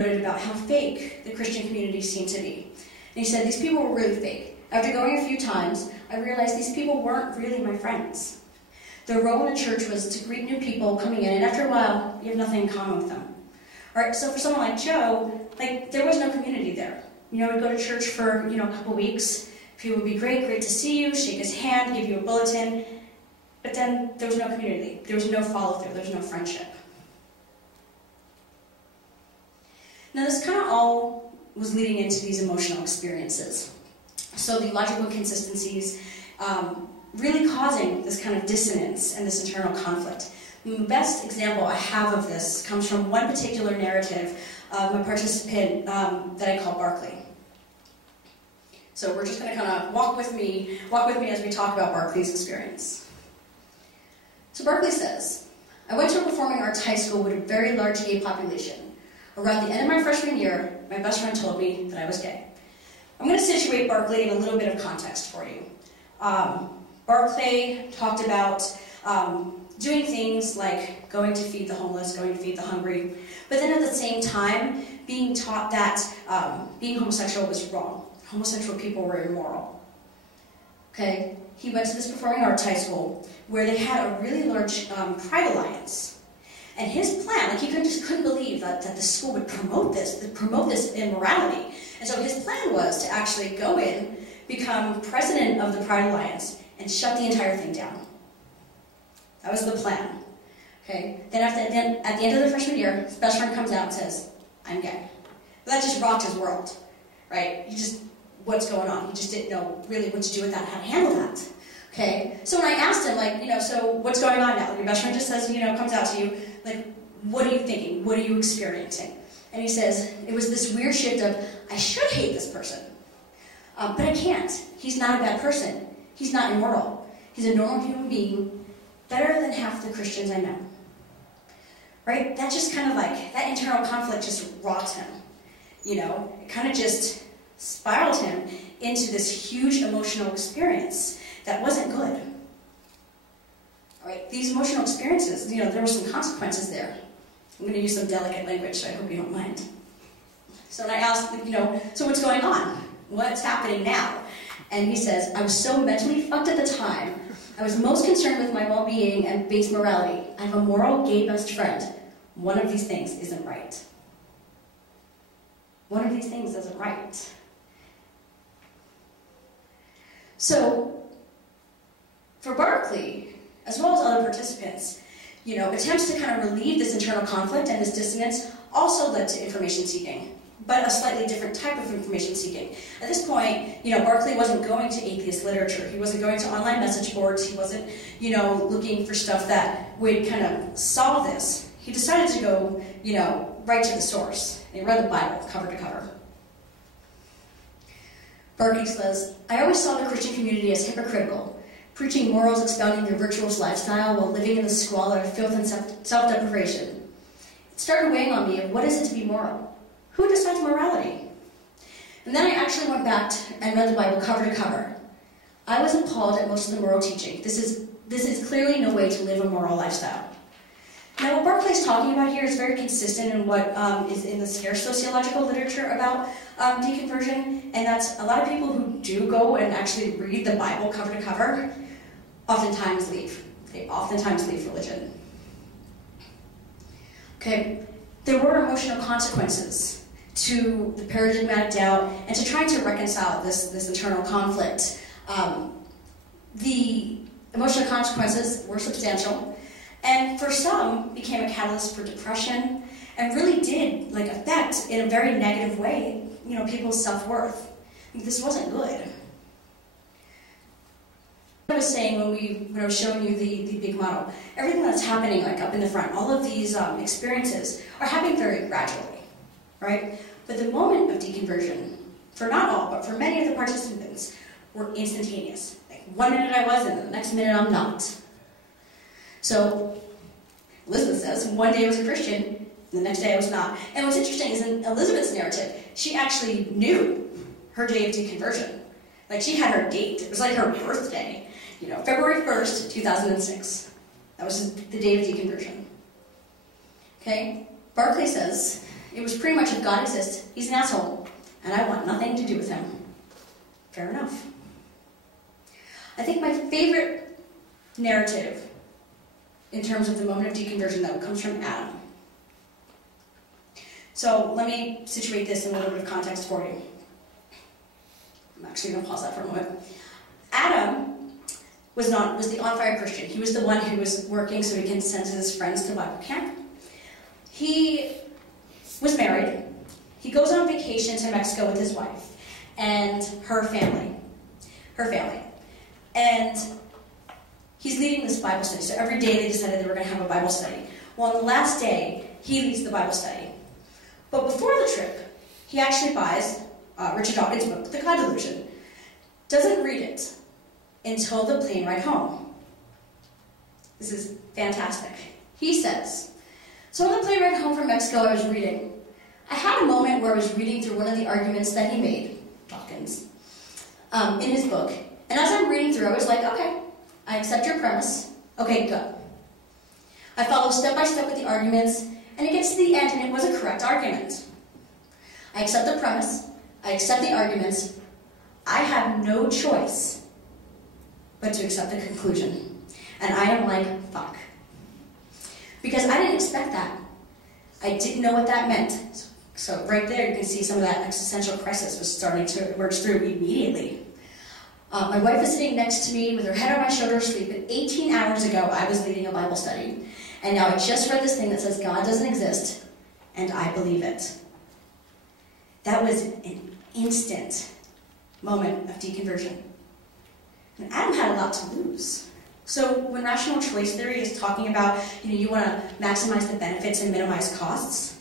about how fake the Christian community seemed to be. And he said, these people were really fake. After going a few times, I realized these people weren't really my friends. Their role in the church was to greet new people coming in, and after a while, you have nothing in common with them. All right, so for someone like Joe, there was no community there. We'd go to church for, a couple weeks. People would be great to see you, shake his hand, give you a bulletin, but then there was no community. There was no follow-through. There was no friendship. Now, this kind of all was leading into these emotional experiences. So the logical inconsistencies really causing this kind of dissonance and this internal conflict. The best example I have of this comes from one particular narrative of a participant that I call Barclay. So we're just going to kind of walk with me as we talk about Barclay's experience. So Barclay says, I went to a performing arts high school with a very large gay population. Around the end of my freshman year, my best friend told me that I was gay. I'm going to situate Barclay in a little bit of context for you. Barclay talked about doing things like going to feed the homeless, going to feed the hungry, but then at the same time being taught that being homosexual was wrong. Homosexual people were immoral. Okay? He went to this performing arts high school where they had a really large pride alliance. And his plan, he just couldn't believe that the school would promote this immorality. And so his plan was to actually go in, become president of the Pride Alliance, and shut the entire thing down. That was the plan. Okay? Then at the end of the freshman year, his best friend comes out and says, I'm gay. But that just rocked his world. Right? What's going on? He just didn't know really what to do with that, how to handle that. Okay? So when I asked him, so what's going on now? Your best friend just says, comes out to you, what are you thinking? What are you experiencing? And he says, it was this weird shift of, I should hate this person. But I can't. He's not a bad person. He's not immoral. He's a normal human being, better than half the Christians I know. Right? That just kind of that internal conflict just rocked him. It kind of just spiraled him into this huge emotional experience that wasn't good. Right? These emotional experiences, there were some consequences there. I'm going to use some delicate language, so I hope you don't mind. So when I asked, so what's going on? What's happening now? And he says, I was so mentally fucked at the time. I was most concerned with my well-being and base morality. I have a moral gay best friend. One of these things isn't right. One of these things isn't right. So, for Barclay, as well as other participants, attempts to kind of relieve this internal conflict and this dissonance also led to information seeking, but a slightly different type of information seeking. At this point, Barclay wasn't going to atheist literature. He wasn't going to online message boards. He wasn't, looking for stuff that would kind of solve this. He decided to go, right to the source. And he read the Bible cover to cover. Barclay says, I always saw the Christian community as hypocritical, preaching morals, expounding their virtuous lifestyle while living in the squalor of filth and self-deprivation. It started weighing on me of what is it to be moral? Who decides morality? And then I actually went back and read the Bible cover to cover. I was appalled at most of the moral teaching. This is clearly no way to live a moral lifestyle. Now, what Barclay's talking about here is very consistent in what is in the scarce sociological literature about deconversion, and that's a lot of people who do go and actually read the Bible cover to cover oftentimes leave. They oftentimes leave religion. Okay, there were emotional consequences to the paradigmatic doubt and to trying to reconcile this internal conflict. The emotional consequences were substantial, and for some became a catalyst for depression and really did affect in a very negative way people's self-worth. This wasn't good. I was saying when I was showing you the big model, everything that's happening up in the front, all of these experiences are happening very gradually, right? But the moment of deconversion, for not all, but for many of the participants, were instantaneous. 1 minute I was, and the next minute I'm not. So Elizabeth says, one day I was a Christian, the next day I was not. And what's interesting is in Elizabeth's narrative, she actually knew her day of deconversion. She had her date. It was her birthday. February 1st, 2006. That was the day of deconversion. Okay? Barclay says, It was pretty much, if God exists, he's an asshole, and I want nothing to do with him. Fair enough. I think my favorite narrative in terms of the moment of deconversion, though, comes from Adam. So let me situate this in a little bit of context for you. I'm actually going to pause that for a moment. Adam was the on-fire Christian. He was the one who was working so he can send his friends to Bible camp. He was married. He goes on vacation to Mexico with his wife and her family. And he's leading this Bible study. So every day they decided they were going to have a Bible study. Well, on the last day, he leads the Bible study. But before the trip, he actually buys Richard Dawkins' book, The God Delusion. Doesn't read it until the plane ride home. This is fantastic. He says, so on the plane ride home from Mexico, I was reading. I had a moment where I was reading through one of the arguments that he made, Dawkins, in his book. And as I'm reading through, I was like, okay, I accept your premise. Okay, go. I follow step by step with the arguments, and it gets to the end, and it was a correct argument. I accept the premise. I accept the arguments. I have no choice but to accept the conclusion. And I am like, fuck. Because I didn't expect that. I didn't know what that meant. So right there, you can see some of that existential crisis was starting to emerge through immediately. My wife is sitting next to me with her head on my shoulder sleeping. 18 hours ago, I was leading a Bible study. And now I just read this thing that says God doesn't exist, and I believe it. That was an instant moment of deconversion. And Adam had a lot to lose. So when rational choice theory is talking about, you want to maximize the benefits and minimize costs,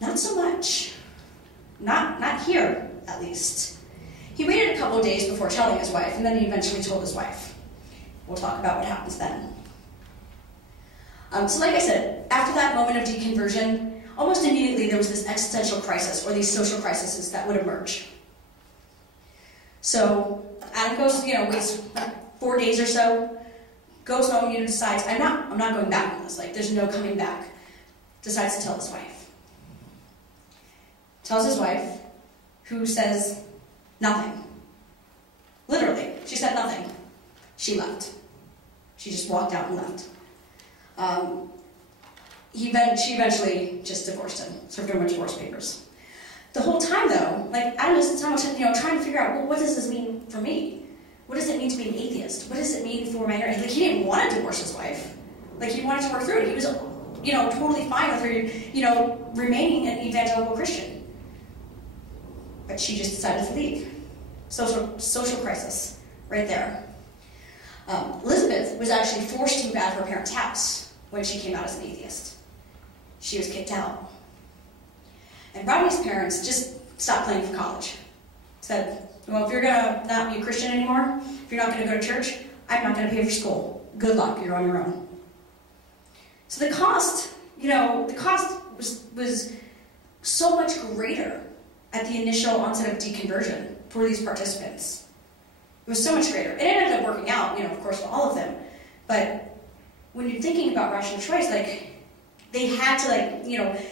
not so much. Not here, at least. He waited a couple of days before telling his wife, and then he eventually told his wife. We'll talk about what happens then. So like I said, after that moment of deconversion, almost immediately there was this existential crisis, or these social crises that would emerge. So Adam goes, waits 4 days or so, goes home, decides, I'm not going back on this, there's no coming back. Decides to tell his wife. Tells his wife, who says nothing. Literally, she said nothing. She left. She just walked out and left. She eventually just divorced him, served him with divorce papers. The whole time, though, Adam was trying to figure out, well, what does this mean for me? What does it mean to be an atheist? What does it mean for my marriage? He didn't want to divorce his wife. He wanted to work through it. He was, totally fine with her, remaining an evangelical Christian. But she just decided to leave. Social crisis, right there. Elizabeth was actually forced to move out of her parents' house when she came out as an atheist. She was kicked out. And Rodney's parents just stopped playing for college. Said, well, if you're going to not be a Christian anymore, if you're not going to go to church, I'm not going to pay for school. Good luck, you're on your own. So the cost, was so much greater at the initial onset of deconversion for these participants. It was so much greater. It ended up working out, of course, for all of them. But when you're thinking about rational choice, they had to,